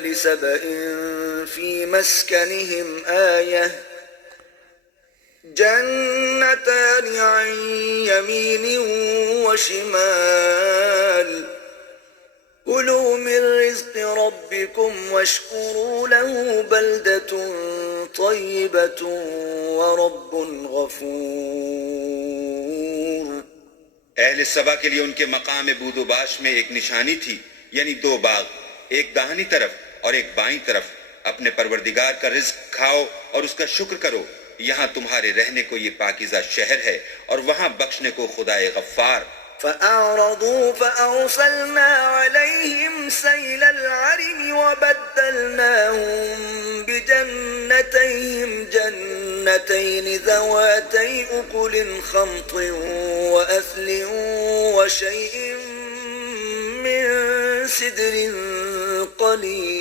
أهل سبأ في مسكنهم آية جنتان عن يمين وشمال كلوا من رزق ربكم واشكروا له بلدة طيبة ورب غفور. अहले सबा के लिए उनके मकाम बूदोबाश में एक निशानी थी, यानी दो बाग, एक दाहिनी तरफ और एक बाईं तरफ. अपने परवरदिगार का रिज्क खाओ और उसका शुक्र करो. यहाँ तुम्हारे रहने को ये पाकीज़ा शहर है और वहाँ बख्शने को खुदाए गफ्फार. فأعرضوا فأرسلنا عليهم سيل العرم وبدلناهم بجنتيهم جنتين ذواتي أكل خمط وأثل وشيء من سدر قليل